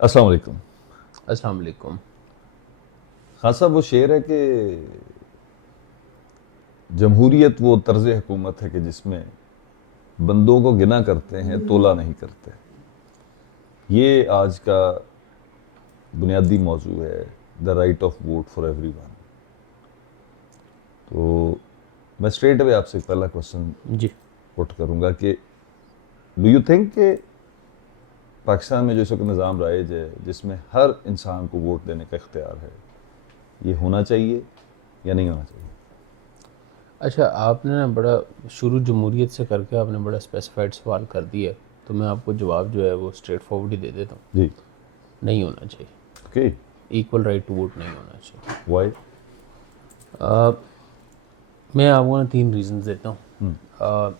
अस्सलाम वालेकुम। अस्सलाम वालेकुम। खान साहब, वो शेर है कि जमहूरियत वो तर्ज हुकूमत है कि जिसमें बंदों को गिना करते हैं, तोला नहीं करते। ये आज का बुनियादी मौजू है, the right of vote for everyone. तो मैं स्ट्रेट अवे आपसे पहला क्वेश्चन जी। पुट करूंगा कि डू यू थिंक कि पाकिस्तान में जो इस वक्त निज़ाम राइज है जिसमें हर इंसान को वोट देने का इख्तियार है, ये होना चाहिए या नहीं होना चाहिए? अच्छा, आपने ना बड़ा शुरू जमहूरियत से करके आपने बड़ा स्पेसिफाइड सवाल कर दिया, तो मैं आपको जवाब जो है वो स्ट्रेट फॉरवर्ड ही दे देता हूँ। जी। नहीं होना चाहिए। Okay. Equal right to vote नहीं होना चाहिए। वाई? मैं आपको ना 3 रीज़न्स देता हूँ।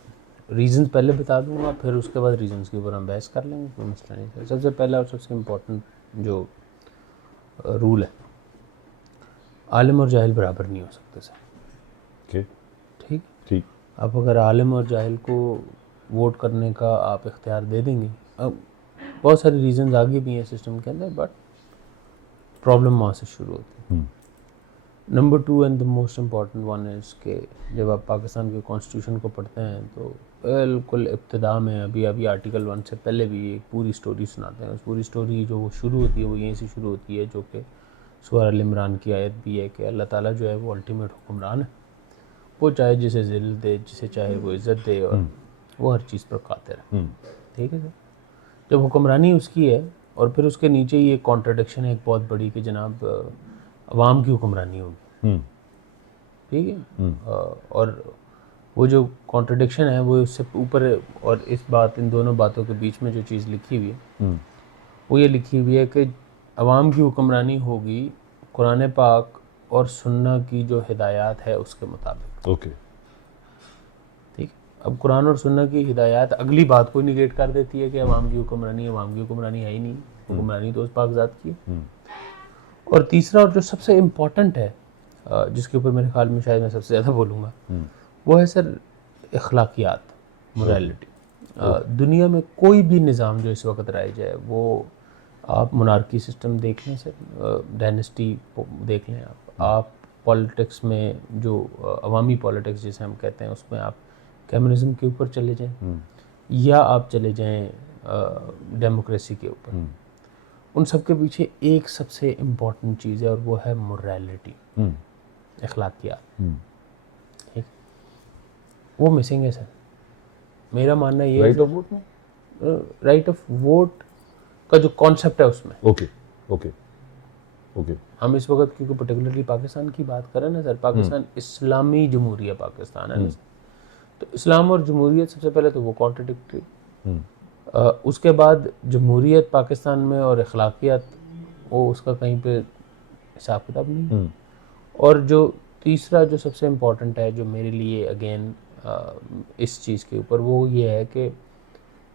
रीज़न्स पहले बता दूंगा, फिर उसके बाद रीज़न्स के ऊपर हम बहस कर लेंगे, कोई मसला नहीं है। सबसे पहला और सबसे इम्पोर्टेंट जो रूल है, आलिम और जाहिल बराबर नहीं हो सकते सर। ओके। ठीक। ठीक। अब अगर आलिम और जाहिल को वोट करने का आप इख्तियार दे देंगे, अब बहुत सारे रीज़न्स आगे भी हैं सिस्टम के अंदर, बट प्रॉब्लम वहाँ से शुरू होती है। Number 2 and the most important one is कि जब आप पाकिस्तान के कॉन्स्टिट्यूशन को पढ़ते हैं तो बिल्कुल इब्तिदा में अभी आर्टिकल 1 से पहले भी एक पूरी स्टोरी सुनाते हैं। उस पूरी स्टोरी जो वो शुरू होती है वो यहीं से शुरू होती है, जो कि सूरह अल इमरान की आयत भी है कि अल्लाह ताला जो है वो अल्टीमेट हुक्मरान है। वो चाहे जिसे ज़िल दे, जिसे चाहे वो इज़्ज़त दे, और वो हर चीज़ पर कादिर है। ठीक है सर। जब हुक्मरानी उसकी है और फिर उसके नीचे ही एक कॉन्ट्रडिक्शन है एक बहुत बड़ी कि जनाब अवाम की हुक्मरानी होगी। ठीक है। और वो जो कॉन्ट्रडिक्शन है वो उससे ऊपर है, और इन दोनों बातों के बीच में जो चीज़ लिखी हुई है वो ये लिखी हुई है कि अवाम की हुक्मरानी होगी कुरान पाक और सुन्ना की जो हिदायत है उसके मुताबिक। ओके। ठीक। अब कुरान और सुन्ना की हिदायत अगली बात को निगेट कर देती है कि अवाम की हुक्मरानी है ही नहीं, हुक्मरानी तो उस पाकज़ात की है। और तीसरा और जो सबसे इम्पोर्टेंट है, जिसके ऊपर मेरे ख्याल में शायद मैं सबसे ज़्यादा बोलूँगा, वो है सर अखलाकियात, मोरालिटी। दुनिया में कोई भी निज़ाम जो इस वक्त राइज है, वो आप मोनार्की सिस्टम देख लें सर, डायनेस्टी देख लें, आप पॉलिटिक्स में जो अवामी पॉलिटिक्स जिसे हम कहते हैं उसमें आप कम्युनिज्म के ऊपर चले जाएं, या आप चले जाएं डेमोक्रेसी के ऊपर, उन सब के पीछे एक सबसे इम्पॉर्टेंट चीज़ है और वो है मोरालिटी, अखलाकियात। ठीक। वो मिसिंग है सर। मेरा मानना ये राइट है ऑफ वोट में? राइट ऑफ वोट का जो कॉन्सेप्ट है उसमें। ओके। ओके। ओके। हम इस वक्त क्योंकि पर्टिकुलरली पाकिस्तान की बात करें ना सर, पाकिस्तान इस्लामी जमहूरिया पाकिस्तान है ना, तो इस्लाम और जमहूरियत सबसे पहले तो वो कॉन्ट्रडिक्टरी। उसके बाद जमहूरियत पाकिस्तान में और अखलाकियात वो उसका कहीं पे हिसाब किताब नहीं। और जो तीसरा जो सबसे इम्पोर्टेंट है जो मेरे लिए अगेन इस चीज़ के ऊपर, वो ये है कि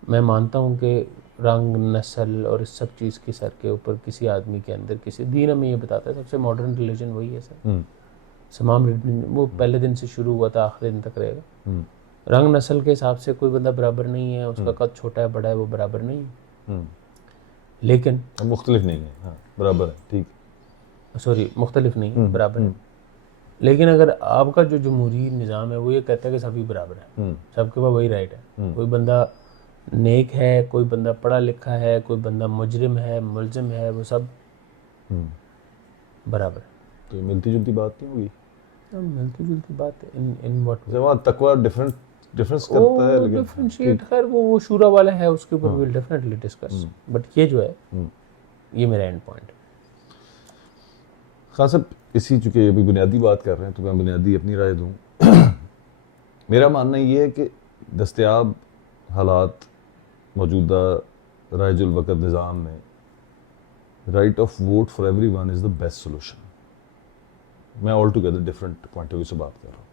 मैं मानता हूँ कि रंग, नस्ल और इस सब चीज़ के सर के ऊपर किसी आदमी के अंदर, किसी दीन हमें ये बताता है सबसे मॉडर्न रिलीजन वही है सर। तमाम रिलीजन वो पहले दिन से शुरू हुआ था आखिरी दिन तक रहेगा। रंग नस्ल के हिसाब से कोई बंदा बराबर नहीं है, उसका कद छोटा है बड़ा है वो बराबर नहीं है। लेकिन मुख्तलिफ नहीं है, हाँ बराबर है। ठीक। सॉरी, मुख्तलिफ नहीं है, बराबर है। लेकिन अगर आपका जो जमहूरी निज़ाम है वो ये कहता है कि सभी बराबर है, सबके पास वही राइट है। कोई बंदा नेक है, कोई बंदा पढ़ा लिखा है, कोई बंदा मुजरिम है, मुलजिम है, वो सब बराबर है। तो मिलती जुलती बात नहीं होगी? मिलती जुलती बात इन व्हाट वे? वहाँ तकवा डिफरेंस करता है, लेकिन डिफरेंशिएट, खैर वो शूरा वाला है, उसके ऊपर विल डेफिनेटली डिस्कस, बट ये जो है ये मेरा एंड पॉइंट है। खान साहब, इसी चूँकि अभी बुनियादी बात कर रहे हैं तो मैं बुनियादी अपनी राय दूँ। मेरा मानना ये है कि दस्तयाब हालात, मौजूदा राइजुल वक़्त निज़ाम में right of vote for everyone is the best solution. मैं all together different point of view से बात कर रहा हूँ।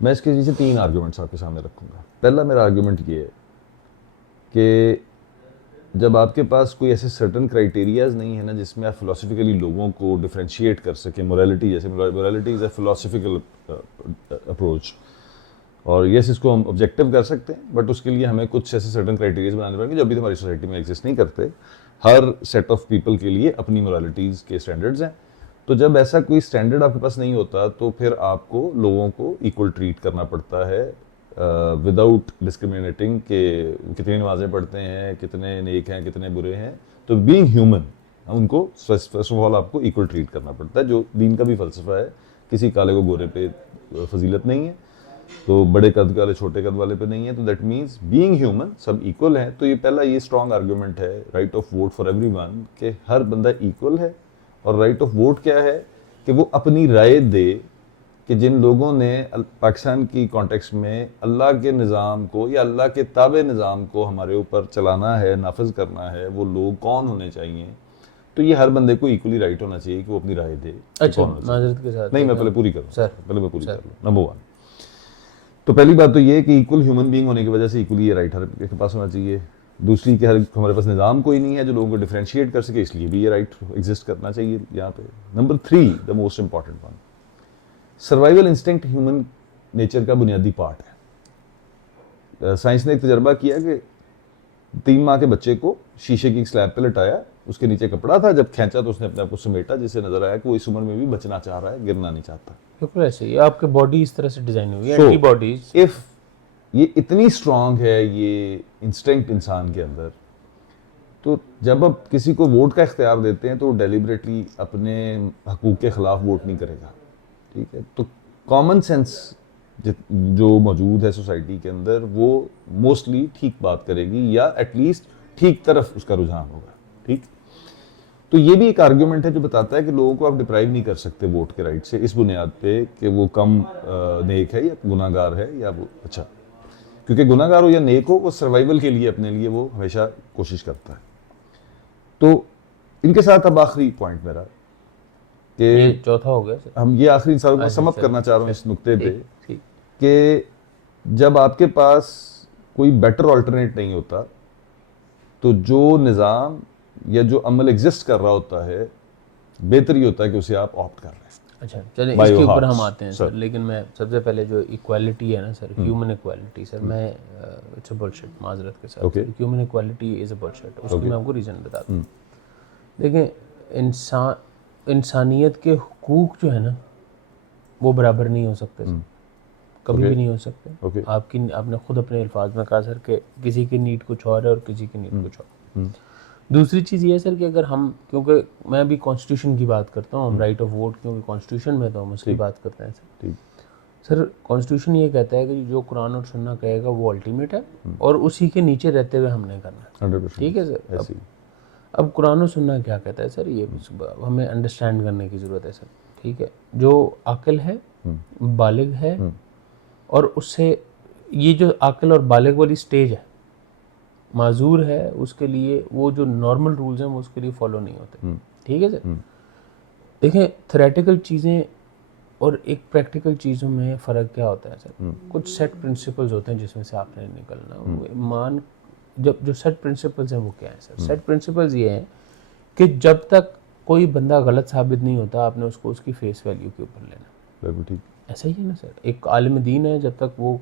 मैं इसके पीछे 3 आर्ग्यूमेंट्स आपके सामने रखूँगा। पहला मेरा आर्ग्यूमेंट ये है कि जब आपके पास कोई ऐसे सर्टन क्राइटेरियाज नहीं है ना जिसमें आप फिलोसफिकली लोगों को डिफरेंशिएट कर सकें, मोरालिटी जैसे, morality is a philosophical approach, और यस इसको हम ऑब्जेक्टिव कर सकते हैं, बट उसके लिए हमें कुछ ऐसे सर्टन क्राइटेरियाज बनाने पड़ेंगे जो अभी हमारी सोसाइटी में एग्जिस्ट नहीं करते। हर सेट ऑफ पीपल के लिए अपनी मोरालिटीज़ के स्टैंडर्ड्स हैं। तो जब ऐसा कोई स्टैंडर्ड आपके पास नहीं होता तो फिर आपको लोगों को इक्वल ट्रीट करना पड़ता है विदाउट डिस्क्रिमिनेटिंग के कितनी नमाजें पढ़ते हैं, कितने नेक हैं, कितने बुरे हैं। तो बीइंग ह्यूमन उनको फर्स्ट ऑफ ऑल आपको इक्वल ट्रीट करना पड़ता है, जो दीन का भी फ़लसफ़ा है। किसी काले को गोरे पे फजीलत नहीं है, तो बड़े कद वाले छोटे कद वाले पे नहीं है। तो दैट मीन्स बीइंग ह्यूमन सब इक्वल हैं। तो ये पहला ये स्ट्रॉन्ग आर्गूमेंट है right of vote for everyone, कि हर बंदा इक्वल है। और राइट ऑफ वोट क्या है कि वो अपनी राय दे कि जिन लोगों ने पाकिस्तान की कॉन्टेक्स्ट में अल्लाह के निज़ाम को या अल्लाह के ताबे निज़ाम को हमारे ऊपर चलाना है, नाफिज करना है, वो लोग कौन होने चाहिए। तो ये हर बंदे को इक्वली राइट होना चाहिए कि वो अपनी राय दे। अच्छा, माजरत के साथ नहीं, मैं पहले पूरी करूँ सर, पहले मैं पूरी कर लूँ। नंबर 1, तो पहली बात तो ये कि इक्वल ह्यूमन बीइंग होने की वजह से इक्वली ये राइट हर के पास होना चाहिए। दूसरी कि हमारे पास निज़ाम कोई नहीं है जो लोगों को डिफ्रेंशिएट कर सके, इसलिए भी ये राइट एग्जिस्ट करना चाहिए यहाँ पे। Number 3, the most important one, survival instinct human nature का बुनियादी पार्ट है। साइंस ने एक तजर्बा किया कि 3 माह के बच्चे को शीशे की स्लैब पे लटाया, उसके नीचे कपड़ा था, जब खींचा तो उसने अपने आप को समेटा, जिससे नजर आया कि वो इस उम्र में भी बचना चाह रहा है, गिरना नहीं चाहता। बिल्कुल ऐसे ही आपके बॉडी इस तरह से डिजाइन हुई है, एंटीबॉडीज। इफ ये इतनी स्ट्रांग है ये इंस्टिंक्ट इंसान के अंदर, तो जब आप किसी को वोट का इख्तियार देते हैं तो डेलिबरेटली अपने हकूक़ के खिलाफ वोट नहीं करेगा, ठीक है। तो कॉमन सेंस जो मौजूद है सोसाइटी के अंदर वो मोस्टली ठीक बात करेगी, या एटलीस्ट ठीक तरफ उसका रुझान होगा, ठीक। तो ये भी एक आर्ग्यूमेंट है जो बताता है कि लोगों को आप डिप्राइव नहीं कर सकते वोट के राइट से इस बुनियाद पे कि वो कम नेक है या गुनाहगार है या वो अच्छा, क्योंकि गुनाहगार हो या नेक हो, वो सर्वाइवल के लिए अपने लिए वो हमेशा कोशिश करता है। तो इनके साथ अब आखिरी पॉइंट मेरा ये चौथा हो गया सर। हम ये आखिरी समअप करना चाह रहा हूँ इस नुक्ते पे कि जब आपके पास कोई बेटर ऑल्टरनेट नहीं होता तो जो निज़ाम या जो अमल एग्जिस्ट कर रहा होता है, बेहतर ही होता है कि उसे आप ऑप्ट कर रहे हैं। अच्छा, चलिए इसके ऊपर हम आते हैं सर। लेकिन मैं सबसे पहले जो इक्वालिटी है ना सर, ह्यूमन इक्वालिटी सर, मैं इट्स अ बुलशिट, माजरत के साथ, human equality is a bullshit. उसकी मैं आपको रीज़न बताता हूँ। देखें, इंसानियत के हुकूक जो है ना वो बराबर नहीं हो सकते सर, कभी भी नहीं हो सकते। आपने खुद अपने अल्फाज में कहा सर कि किसी की नीड कुछ और है और किसी की नीड कुछ और। दूसरी चीज़ ये है सर कि अगर हम, क्योंकि मैं अभी कॉन्स्टिट्यूशन की बात करता हूँ, हम राइट ऑफ वोट क्योंकि कॉन्स्टिट्यूशन में तो हम उसकी बात करते हैं सर। सर कॉन्स्टिट्यूशन ये कहता है कि जो कुरान और सुन्ना कहेगा वो अल्टीमेट है और उसी के नीचे रहते हुए हमने करना है, ठीक है सर। अब कुरान और सुन्ना क्या कहता है सर, ये हमें अंडरस्टैंड करने की ज़रूरत है सर, ठीक है। जो अक्ल है, बालिग है, और उससे ये जो अक्ल और बालिग वाली स्टेज है, माजूर है, उसके लिए वो जो नॉर्मल रूल्स हैं वो उसके लिए फॉलो नहीं होते, ठीक है सर। देखें, थ्योरेटिकल चीज़ें और एक प्रैक्टिकल चीज़ों में फ़र्क क्या होता है सर। कुछ सेट प्रिंसिपल्स होते हैं जिसमें से आपने निकलना। जब जो सेट प्रिंसिपल्स हैं वो क्या है सर? सेट प्रिंसिपल्स ये हैं कि जब तक कोई बंदा गलत साबित नहीं होता आपने उसको उसकी फेस वैल्यू के ऊपर लेना, ठीक। ऐसा ही है ना सर। एक आलिम दीन है, जब तक वो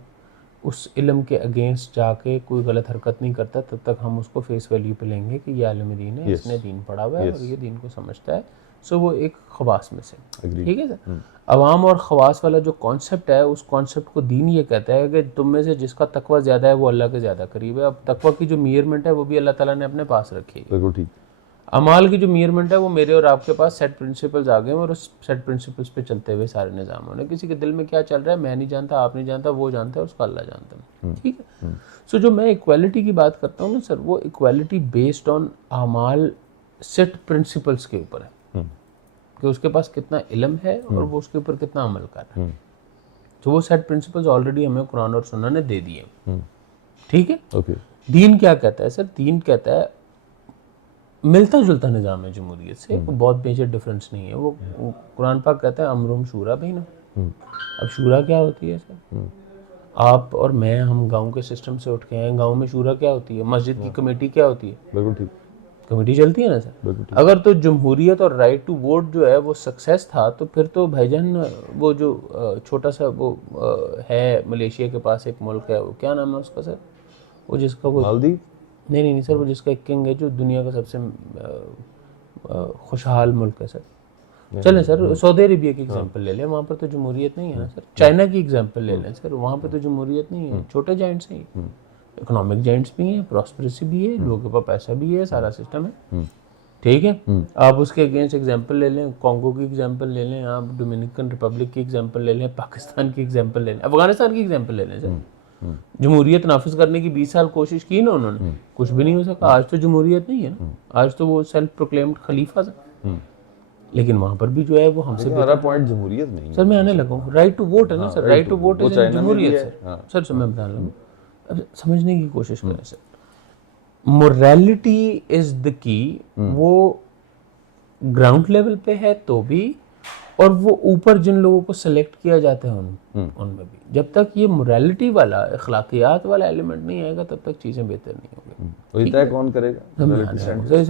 उस इल्म के अगेंस्ट जाके कोई गलत हरकत नहीं करता तब तक हम उसको फेस वैल्यू पे लेंगे कि ये आलिम दीन है, इसने दीन पढ़ा हुआ है और ये दीन को समझता है। सो वो एक खवास में से, ठीक है सर। अवाम और खवास वाला जो कॉन्सेप्ट है, उस कॉन्सेप्ट को दीन ये कहता है कि तुम में से जिसका तकवा ज़्यादा है वो अल्लाह के ज़्यादा करीब है। अब तकवा की जो मेजरमेंट है वो भी अल्लाह ताला ने अपने पास रखी है, बिल्कुल ठीक। अमाल की जो मेजरमेंट है वो मेरे और आपके पास सेट प्रिंसिपल्स आ गए हैं और उस सेट प्रिंसिपल्स पे चलते हुए सारे निज़ाम होने। किसी के दिल में क्या चल रहा है मैं नहीं जानता, आप नहीं जानता, वो जानता है, उसका अल्लाह जानता है, ठीक है। सो जो मैं इक्वालिटी की बात करता हूँ ना सर, वो इक्वालिटी बेस्ड ऑन अमाल सेट प्रिंसिपल्स के ऊपर है कि उसके पास कितना इल्म है और वो उसके ऊपर कितना अमल कर रहा है। तो वो सेट प्रिंसिपल्स ऑलरेडी हमें कुरान और सुन्ना ने दे दिए, ठीक है। दीन क्या कहता है सर? दीन कहता है मिलता जुलता निज़ाम है जमहूरियत से, बहुत मेजर डिफरेंस नहीं है। वो कुरान पाक कहता है अमरुम शूरा भी ना। अब शूरा क्या होती है सर? आप और मैं, हम गांव के सिस्टम से उठ के आए, गांव में शूरा क्या होती है? मस्जिद की कमेटी क्या होती है? बिल्कुल ठीक। कमेटी चलती है ना सर। बिल्कुल ठीक। अगर तो जमहूरियत और राइट टू वोट जो है वो सक्सेस था, तो फिर तो भाईजान वो जो छोटा सा वो है मलेशिया के पास एक मुल्क है, वो क्या नाम है उसका सर, वो जिसका वो मालदीव, नहीं सर, वो जिसका एक किंग है जो दुनिया का सबसे खुशहाल मुल्क है सर। चलें सर, सऊदी अरेबिया की एग्जांपल ले लें, वहाँ पर तो जमहूरियत नहीं है ना सर। चाइना की एग्जांपल ले लें सर, वहाँ पर तो जमहूरियत नहीं है, छोटे जाइंट्स हैं, इकोनॉमिक जाइंट्स भी हैं, प्रॉस्पेरेसी भी है, लोगों के पास पैसा भी है, सारा सिस्टम है, ठीक है। आप उसके अगेंस्ट एग्जांपल ले लें, कॉन्गो की एग्जांपल ले लें, आप डोमिनिकन रिपब्लिक की एग्जांपल ले लें, पाकिस्तान की एग्जांपल ले लें, अफगानिस्तान की एग्जांपल ले लें सर। जमहूरियत नाफिज करने की 20 साल कोशिश की ना उन्होंने, कुछ भी नहीं हो सका। आज तो जमहूरियत नहीं है ना, आज तो वो सेल्फ प्रोक्लेम्ड खलीफा था, लेकिन वहां पर भी जो है वो हमसे हमारा पॉइंट जमहूरियत नहीं है सर। मैं आने लगा हूँ, राइट टू वोट है ना sir, right to vote is जमहूरियत हाँ। सर। मैं बताने लगा, अब समझने की कोशिश करें sir. Morality is the key, वो ग्राउंड लेवल पे है तो भी, और वो ऊपर जिन लोगों को सिलेक्ट किया जाता है उनमें भी। जब तक ये मोरालिटी वाला, अखलाकियात वाला एलिमेंट नहीं आएगा, तब तक चीज़ें बेहतर नहीं होंगी। तो तय कौन करेगा?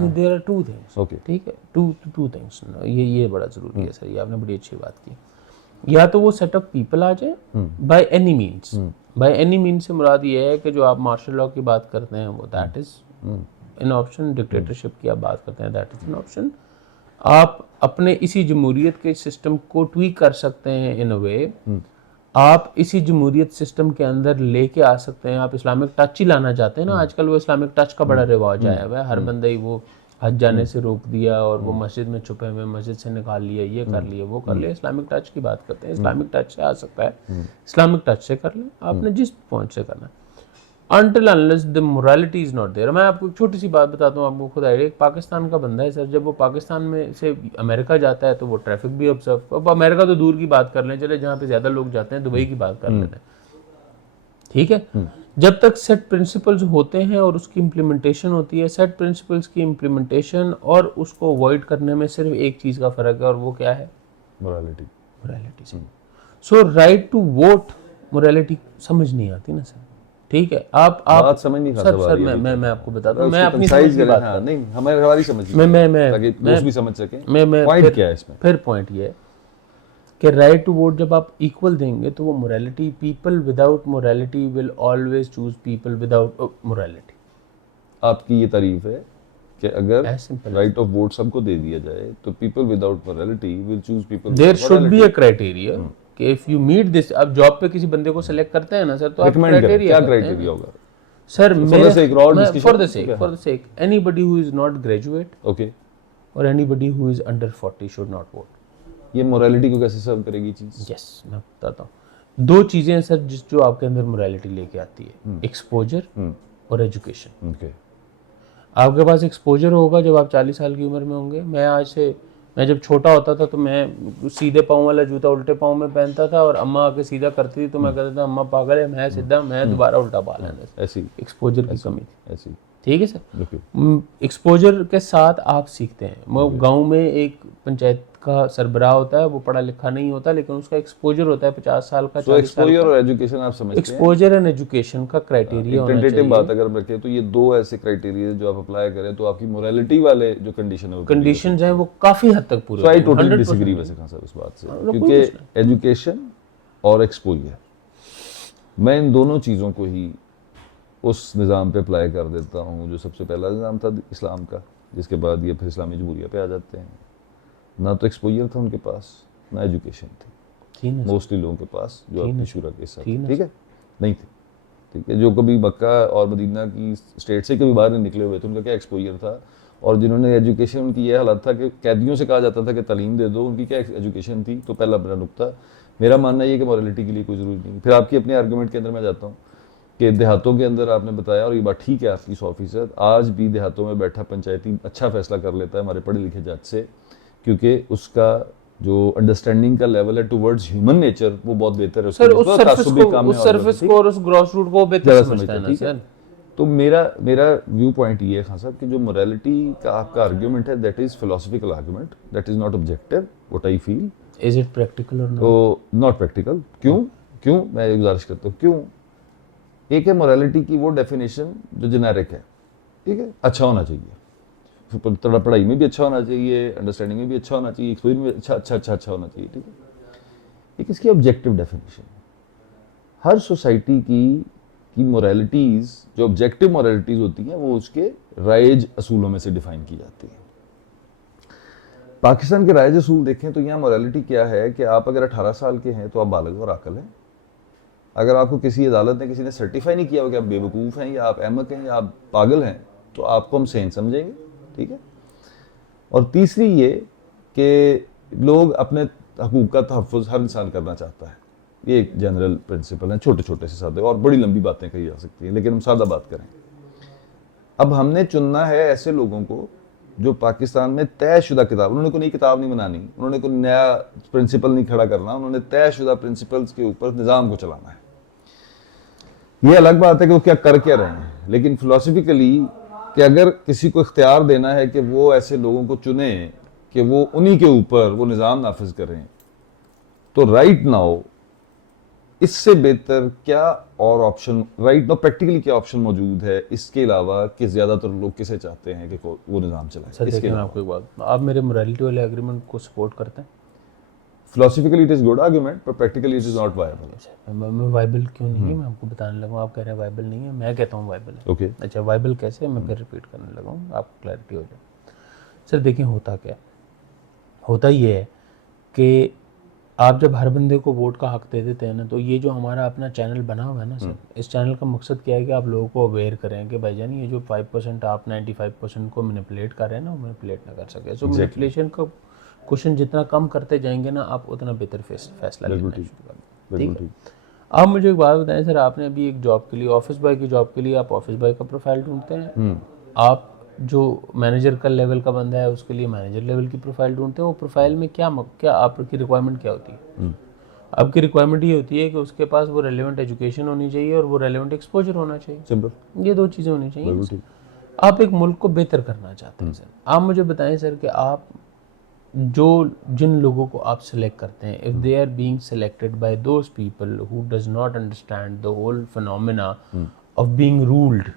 There are two things, okay, ठीक है, टू थिंग्स। ये बड़ा ज़रूरी है सर, ये आपने बड़ी अच्छी बात की। या तो वो सेट ऑफ पीपल आ जाए by any means. By any means से मुराद ये है कि जो आप मार्शल लॉ की बात करते हैं वो that is an option, dictatorship की आप बात करते हैं दैट इज एन ऑप्शन। आप अपने इसी जमहूरियत के सिस्टम को ट्वीक कर सकते हैं इन अ वे, आप इसी जमहूरियत सिस्टम के अंदर लेके आ सकते हैं। आप इस्लामिक टच ही लाना चाहते हैं ना, आजकल वो इस्लामिक टच का बड़ा रिवाज आया हुआ है, हर बंदे ही वो हज जाने से रोक दिया और वो मस्जिद में छुपे हुए मस्जिद से निकाल लिया, ये कर लिया, वो कर लिया। इस्लामिक टच की बात करते हैं, इस्लामिक टच से आ सकता है, इस्लामिक टच से कर लें, आपने जिस पॉइंट से करना है। Until unless the morality is not there। मैं आपको एक छोटी सी बात बताता हूँ, आपको खुद आइडिया। एक पाकिस्तान का बंदा है सर, जब वो पाकिस्तान में से अमेरिका जाता है तो वो ट्रैफिक भी ऑब्जर्व, अब अमेरिका तो दूर की बात कर लें, चले जहाँ पे ज़्यादा लोग जाते हैं, दुबई की बात कर लेते हैं, ठीक है। जब तक सेट प्रिंसिपल्स होते हैं और उसकी इम्प्लीमेंटेशन होती है, सेट प्रिंसिपल्स की इम्प्लीमेंटेशन और उसको अवॉइड करने में सिर्फ एक चीज़ का फ़र्क है, और वो क्या है? मोरालिटी से। सो राइट टू वोट, मोरालिटी समझ नहीं आती ना सर, ठीक है। आप बात समझ नहीं सर मैं आपको बताता हूँ, मैं अपनी समझ की बात हाँ, नहीं हमारी समझ मैं दोस्त भी समझ सके। मैं पॉइंट क्या है इसमें? फिर पॉइंट ये है कि राइट टू वोट जब आप इक्वल देंगे तो वो morality, people without morality will always choose people without morality. आपकी ये तारीफ है कि अगर राइट ऑफ वोट सबको दे दिया जाए तो people without morality will choose people. There should be a criteria कि इफ यू मीट दिस। अब जॉब पे किसी बंदे को सिलेक्ट करते हैं ना सर, तो आप क्राइटेरिया, क्या क्राइटेरिया होगा sir? For the sake anybody who is not graduate, okay, और anybody who is under 40 should not vote. ये मोरालिटी को कैसे सर्व करेगी चीज? यस, मैं बताता हूँ। दो चीजें हैं सर जो आपके अंदर मोरालिटी लेके आती है, एक्सपोजर और एजुकेशन। ओके, आपके पास एक्सपोजर होगा जब आप 40 साल की उम्र में होंगे। मैं जब छोटा होता था तो मैं सीधे पाँव वाला जूता उल्टे पाँव में पहनता था, और अम्मा आके सीधा करती थी तो मैं कहता था अम्मा पागल है, मैं सीधा, मैं दोबारा उल्टा पा लेना। ऐसी एक्सपोजर की कमी थी, ऐसी, ठीक है सर। एक्सपोजर के साथ आप सीखते हैं। वो गांव में एक पंचायत का सरबराह होता है, वो पढ़ा लिखा नहीं होता, लेकिन उसका एक्सपोजर होता है 50 साल का, 40 साल का। एक्सपोजर और एजुकेशन आप समझते हैं? एक्सपोजर एंड एजुकेशन का क्राइटेरिया होना चाहिए। टेंटेटिव बात अगर रखें तो ये दो ऐसे क्राइटेरिया जो आप अप्लाई करें तो आपकी मोरालिटी वाले जो कंडीशन है, कंडीशंस हैं वो काफी हद तक पूरे। सो आई टोटली डिसएग्री वैसे खान साहब इस बात से, क्योंकि एजुकेशन और एक्सपोजर, मैं इन दोनों चीज़ों को ही उस निज़ाम पे अप्लाई कर देता हूँ जो सबसे पहला निज़ाम था इस्लाम का, जिसके बाद ये फिर इस्लामी जमहूरिया पे आ जाते हैं। ना तो एक्सपोजर था उनके पास, ना एजुकेशन थी मोस्टली लोगों के पास जो अपनी शुरा के साथ, ठीक है, नहीं थे, ठीक है। जो कभी मक्का और मदीना की स्टेट से कभी बाहर नहीं निकले हुए थे, उनका क्या एक्सपोजर था? और जिन्होंने एजुकेशन, उनकी ये हालत था कि कैदियों से कहा जाता था कि तालीम दे दो, उनकी क्या एजुकेशन थी? तो पहला मेरा नुक्ता, मेरा मानना ये कि मॉरलिटी के लिए कोई ज़रूरी नहीं। फिर आपकी अपने आर्गूमेंट के अंदर मैं जाता हूँ कि देहातों के अंदर आपने बताया, और ये बात ठीक है आपकी 100%, आज भी देहातों में बैठा पंचायती अच्छा फैसला कर लेता है हमारे पढ़े लिखे जज से, क्योंकि उसका जो अंडरस्टैंडिंग का लेवल है टुवर्ड्स ह्यूमन नेचर वो बहुत बेहतर है। सर उस सरफेस को और उस ग्रॉस रूट को बेहतर समझता है ना सर। तो मेरा व्यू पॉइंट ये है खान साहब कि जो मोरालिटी का आपका आर्ग्यूमेंट है that is philosophical argument, that is not objective, what I feel. Is it practical और तो नॉट प्रैक्टिकल। क्यों मैं गुजारिश करता हूँ, क्यों? एक है मोरालिटी की वो डेफिनेशन जो जेनेरिक है, ठीक है, अच्छा होना चाहिए, थोड़ा पढ़ाई में भी अच्छा होना चाहिए, अंडरस्टैंडिंग में भी अच्छा होना चाहिए, एक्सपीरियंस में अच्छा होना चाहिए, ठीक है। एक इसकी ऑब्जेक्टिव डेफिनेशन, हर सोसाइटी की मोरालिटीज़, जो ऑब्जेक्टिव मोरालिटीज़ होती हैं, वो उसके राइज असूलों में से डिफाइन की जाती हैं। पाकिस्तान के राइज असूल देखें तो यहाँ मोरालिटी क्या है कि आप अगर 18 साल के हैं तो आप बालिग और अकल हैं। अगर आपको किसी अदालत ने, किसी ने सर्टिफाई नहीं किया हो कि आप बेवकूफ़ हैं या आप अहमक हैं या आप पागल हैं, तो आपको हम सेन समझेंगे, ठीक है। और तीसरी ये कि लोग अपने हकूक़ का तहफ़्फ़ुज़ हर इंसान करना चाहता है। ये एक जनरल प्रिंसिपल है, छोटे छोटे से सादे, और बड़ी लंबी बातें कही जा सकती हैं, लेकिन हम सादा बात करें। अब हमने चुनना है ऐसे लोगों को जो पाकिस्तान में तयशुदा किताब, उन्होंने कोई नई किताब नहीं बनानी, उन्होंने कोई नया प्रिंसिपल नहीं खड़ा करना, उन्होंने तयशुदा प्रिंसिपल्स के ऊपर निज़ाम को चलाना है। ये अलग बात है कि वो क्या कर क्या रहे हैं, लेकिन फिलोसफिकली कि अगर किसी को इख्तियार देना है कि वो ऐसे लोगों को चुने कि वो उन्हीं के ऊपर वो निज़ाम नाफिज करें, तो राइट नाउ इससे बेहतर क्या और ऑप्शन, राइट नाउ प्रैक्टिकली क्या ऑप्शन मौजूद है इसके अलावा कि ज़्यादातर लोग किसे चाहते हैं कि वो निज़ाम चलाए। सर देखिए मैं आपको एक बात, आप मेरे मोरालिटी वाले एग्रीमेंट को सपोर्ट करते हैं? Philosophically it is good argument, पर practically it is not viable. मैं वाइबल क्यों नहीं है मैं आपको बताने लगा, आप कह रहे हैं वाइबल नहीं है, मैं कहता हूँ वाइबल है। ओके, अच्छा वाइबल कैसे, मैं फिर रिपीट करने लगा हूँ, आपको क्लैरिटी हो जाए। सर देखिए होता क्या, होता ये है कि आप जब हर बंदे को वोट का हक दे देते हैं ना, तो ये जो हमारा अपना चैनल बना हुआ है ना सर, इस चैनल का मकसद क्या है कि आप लोगों को अवेयर करें कि भाईजान ये जो 5% आप 95% को मैनिपुलेट कर रहे हैं ना, वो मैनिपुलेट ना कर सके। सो मैनिपुलेशन का क्वेश्चन जितना कम करते जाएंगे ना, आप उतना बेहतर फैसला लेना शुरू कर। ठीक है, आप मुझे एक बात बताएं सर, आपने अभी एक जॉब के लिए, ऑफिस बॉय की जॉब के लिए आप ऑफिस बॉय का प्रोफाइल ढूंढते हैं, आप जो मैनेजर का लेवल का बंदा है उसके लिए मैनेजर लेवल की प्रोफाइल ढूंढते हैं। वो प्रोफाइल में क्या आपकी रिक्वायरमेंट क्या होती है? आपकी रिक्वायरमेंट ये होती है कि उसके पास वो रेलेवेंट एजुकेशन होनी चाहिए और वो रेलेवेंट एक्सपोजर होना चाहिए, सिंपल, ये दो चीज़ें होनी चाहिए। आप एक मुल्क को बेहतर करना चाहते हैं सर, आप मुझे बताएं सर कि आप जिन लोगों को आप सिलेक्ट करते हैं, if they are being selected by those people who does not understand the whole phenomena of being ruled,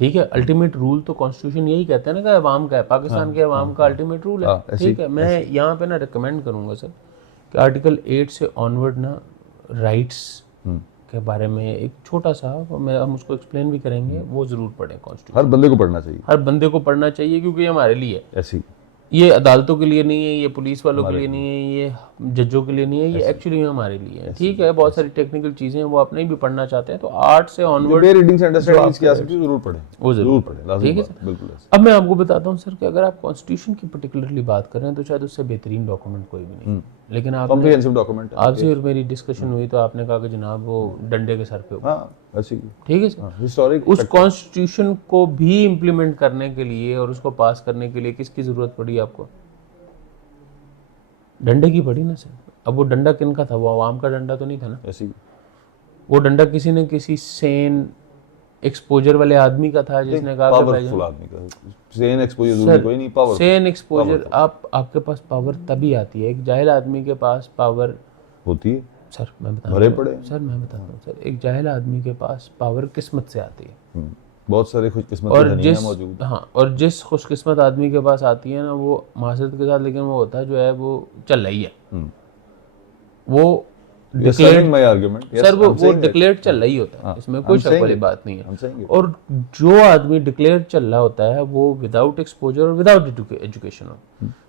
ठीक है, अल्टीमेट रूल तो कॉन्स्टिट्यूशन यही कहता है ना कि अवाम का है, पाकिस्तान के अवाम का अल्टीमेट रूल है। ठीक है, मैं यहाँ पे ना रिकमेंड करूँगा सर कि आर्टिकल 8 से ऑनवर्ड ना राइट्स के बारे में एक छोटा सा, हम उसको एक्सप्लेन भी करेंगे, वो ज़रूर पढ़ें। कॉन्स्टिट्यूशन हर बंदे को पढ़ना चाहिए, हर बंदे को पढ़ना चाहिए, क्योंकि ये हमारे लिए है, ऐसी ये अदालतों के लिए नहीं है, ये पुलिस वालों के लिए नहीं है, ये जजों के लिए नहीं है, ये एक्चुअली हमारे लिए है। ठीक है, बहुत सारी टेक्निकल चीज़ें हैं वो आप नहीं भी पढ़ना चाहते हैं तो 8 से ऑनवर्ड रीडिंग से अंडरस्टैंडिंग की आ सकती है, जरूर पढ़ें, वो जरूर पढ़ें, लाज़िम बात, बिल्कुल। अब मैं आपको बताता हूँ सर कि अगर आप कॉन्स्टिट्यूशन की पर्टिकुलरली बात करें तो शायद उससे बेहतरीन डॉक्यूमेंट कोई भी नहीं, लेकिन कॉम्प्रिहेंसिव डॉक्यूमेंट आपसे और मेरी डिस्कशन हुई तो आपने कहा कि जनाब वो डंडे के सर पे हो। हाँ, ऐसी, ठीक है सर, हिस्टोरिक उस कॉन्स्टिट्यूशन को भी इम्प्लीमेंट करने के लिए और उसको पास करने के लिए किसकी ज़रूरत पड़ी आपको? डंडे की पड़ी ना सर। अब वो डंडा किन का था? वो आवाम का डंडा तो नहीं था ना, ऐसी, वो डंडा किसी ने किसी सेन एक्सपोजर वाले आदमी का था जिसने कहा पावरफुल आदमी का, सेन एक्सपोजर जरूरी कोई नहीं, पावर, सेन एक्सपोजर, आपके पास पावर तभी आती है, एक जाहिल आदमी के पास पावर होती है सर, मैं बताता हूँ सर, मैं बताता हूँ सर, एक जाहिल आदमी के पास पावर किस्मत से आती है, बहुत सारे खुशकिस्मत और धनिया मौजूद, हाँ, और जिस खुशकिस्मत आदमी के पास आती है ना, वो मासरत के साथ, लेकिन वो होता है जो है वो चल रही है, वो डिक्लेयर्ड, सर वो डिक्लेयर्ड चल रही होता है, इसमें कोई शक वाली बात नहीं है। और जो आदमी डिक्लेयर्ड चल रहा होता है वो विदाउट एक्सपोजर और विदाउट एजुकेशन हो,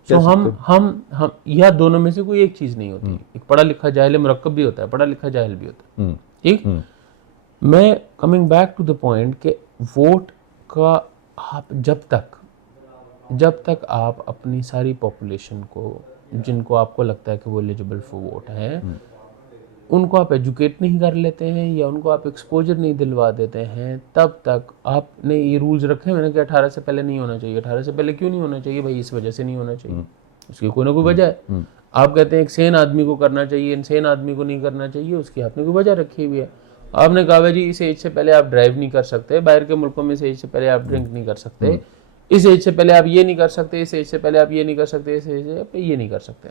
तो हम यह दोनों में से कोई एक चीज नहीं होती। एक पढ़ा लिखा जाहिल मरक्कब भी होता है, पढ़ा लिखा जाहिल भी होता है। ठीक, मैं coming back to the point कि वोट का आप जब तक आप अपनी सारी पॉपुलेशन को, जिनको आपको लगता है कि वो एलिजिबल फॉर वोट है, उनको आप एजुकेट नहीं कर लेते हैं या उनको आप एक्सपोजर नहीं दिलवा देते हैं, तब तक आपने ये रूल्स रखे हुए ना कि 18 से पहले नहीं होना चाहिए। 18 से पहले क्यों नहीं होना चाहिए भाई? इस वजह से नहीं होना चाहिए, उसकी कोई ना कोई वजह है। आप कहते हैं एक सेन आदमी को करना चाहिए, इनसेन आदमी को नहीं करना चाहिए, उसकी आपने कोई वजह रखी हुई है। आपने कहा भाई जी इस एज से पहले आप ड्राइव नहीं कर सकते, बाहर के मुल्कों में इस एज से पहले आप ड्रिंक नहीं कर सकते, इस एज से पहले आप ये नहीं कर सकते, इस एज से पहले आप ये नहीं कर सकते, इस एज से ये नहीं कर सकते।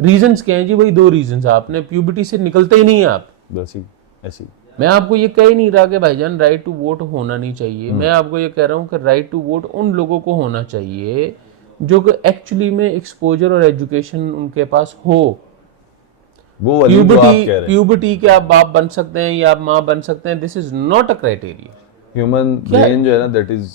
रीजंस क्या हैं जी? वही 2 रीजंस, आपने प्यूबर्टी से निकलते ही नहीं है आप, ऐसी, मैं आपको ये कह ही नहीं रहा कि भाईजान राइट टू वोट होना नहीं चाहिए, मैं आपको ये कह रहा हूँ कि राइट टू वोट उन लोगों को होना चाहिए जो कि एक्चुअली में एक्सपोजर और एजुकेशन उनके पास हो। वो वाली जो आप कह रहे हैं, प्यूबर्टी के आप बाप बन सकते हैं या आप माँ बन सकते हैं, this is not a criteria. Human brain जो है ना, that is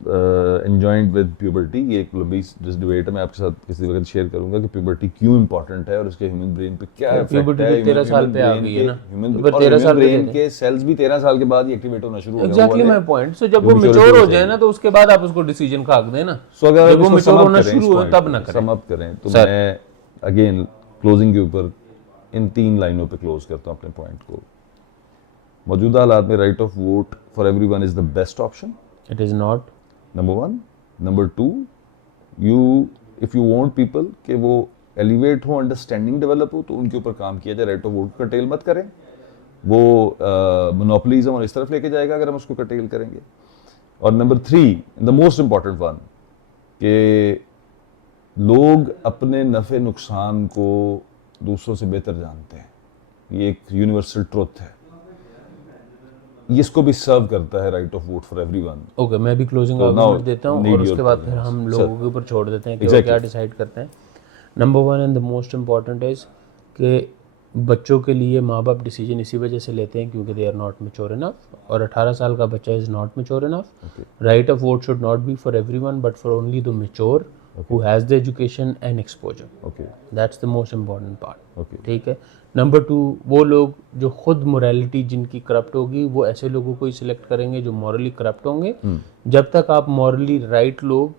enjoined with puberty. ये एक लंबी डिबेट है, मैं आपके साथ किसी वक्त शेयर करूंगा कि प्यूबर्टी क्यों इंपॉर्टेंट है और उसके ह्यूमन ब्रेन पे क्या इफेक्ट प्यूबर्टी है। तो 13 साल पे आ गई है ना, ह्यूमन 13 साल ब्रेन के सेल्स भी 13 साल के बाद ही एक्टिवेट होना शुरू हो गए। Exactly my point. सो जब वो मैच्योर हो जाए ना तो उसके बाद आप उसको डिसीजन खाक दें ना। सो अगर जब वो मैच्योर होना शुरू हो तब ना करें। सम अप करें तो मैं अगेन क्लोजिंग के ऊपर इन 3 लाइनों पे क्लोज करता हूं अपने पॉइंट को। मौजूदा हालात में right of vote for everyone is the best option. It is not, number 1। Number 2, if you want people कि वो एलिवेट हो, अंडरस्टैंडिंग डेवलप हो, तो उनके ऊपर काम किया जाए। राइट ऑफ वोट को कटेल मत करें, वो मोनोपोलिज्म और इस तरफ लेके जाएगा अगर हम उसको कटेल करेंगे। और number 3, the most important one, कि लोग अपने नफ़े नुकसान को दूसरों से बेहतर जानते हैं। ये एक यूनिवर्सल ट्रुथ है, इसको भी सर्व करता है right of vote for everyone. Okay, मैं भी क्लोजिंग आर्गुमेंट देता हूँ और उसके बाद फिर हम लोगों के ऊपर छोड़ देते हैं कि वो क्या डिसाइड करते हैं। Number 1 and the most important is कि बच्चों के लिए माँ बाप डिसीजन इसी वजह से लेते हैं क्योंकि they are not mature enough, और 18 साल का बच्चा is not mature enough. Right of vote should not be for everyone but for only the mature who has the education and exposure. Okay. That's the most important part. Okay. ठीक है। Number 2, वो लोग जो खुद morality जिनकी corrupt होगी वो ऐसे लोगों को ही सिलेक्ट करेंगे जो मॉरली करप्ट होंगे। जब तक आप मॉरली राइट लोग,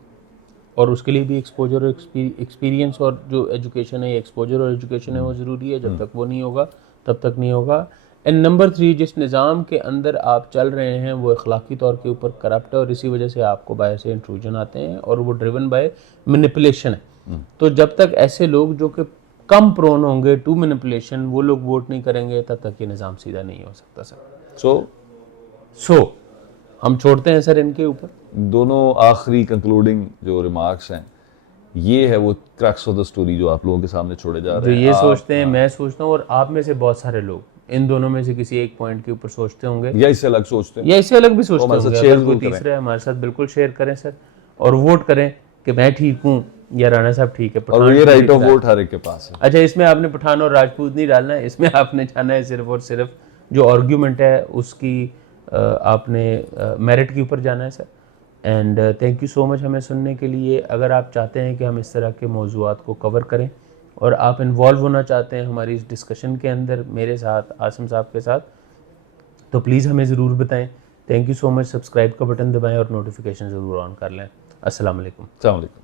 और उसके लिए भी एक्सपोजर और एक्सपीरियंस और जो एजुकेशन है, एक्सपोजर और एजुकेशन है वो ज़रूरी है, जब तक वो नहीं होगा तब तक नहीं होगा। एंड नंबर 3, जिस निज़ाम के अंदर आप चल रहे हैं वो अखलाकी तौर के ऊपर करप्ट है और इसी वजह से आपको बाहर से इंट्रूजन आते हैं और वो ड्रिवन बाय मैनिपुलेशन है। तो जब तक ऐसे लोग जो कि कम प्रोन होंगे टू मैनिपुलेशन वो लोग वोट नहीं करेंगे तब तक ये निज़ाम सीधा नहीं हो सकता सर। सो हम छोड़ते हैं सर इनके ऊपर। दोनों आखिरी कंक्लूडिंग जो रिमार्क्स हैं, ये है वो क्रक्स ऑफ द स्टोरी जो आप लोगों के सामने छोड़े जा रहे हैं। जो ये सोचते हैं, मैं सोचता हूँ और आप में से बहुत सारे लोग इन दोनों में से किसी एक पॉइंट के ऊपर सोचते होंगे या इससे अलग सोचते हैं, या इससे अलग भी सोचते होंगे। अगर कोई करें। तीसरा है हमारे साथ बिल्कुल शेयर करें सर, और वोट करें कि मैं ठीक हूँ या राणा साहब ठीक है। और ये राइट ऑफ वोट हर एक के पास है। अच्छा, इसमें आपने पठान और राजपूत नहीं डालना है, इसमें आपने जाना है सिर्फ और सिर्फ जो आर्ग्यूमेंट है उसकी आपने मेरिट के ऊपर जाना है sir. And thank you so much हमें सुनने के लिए। अगर आप चाहते हैं कि हम इस तरह के मौज़ूआत को कवर करें और आप इन्वॉल्व होना चाहते हैं हमारी इस डिस्कशन के अंदर मेरे साथ, आसिम साहब के साथ, तो प्लीज़ हमें ज़रूर बताएं। Thank you so much. Subscribe का बटन दबाएं और नोटिफिकेशन ज़रूर ऑन कर लें। अस्सलाम वालेकुम। अस्सलाम वालेकुम।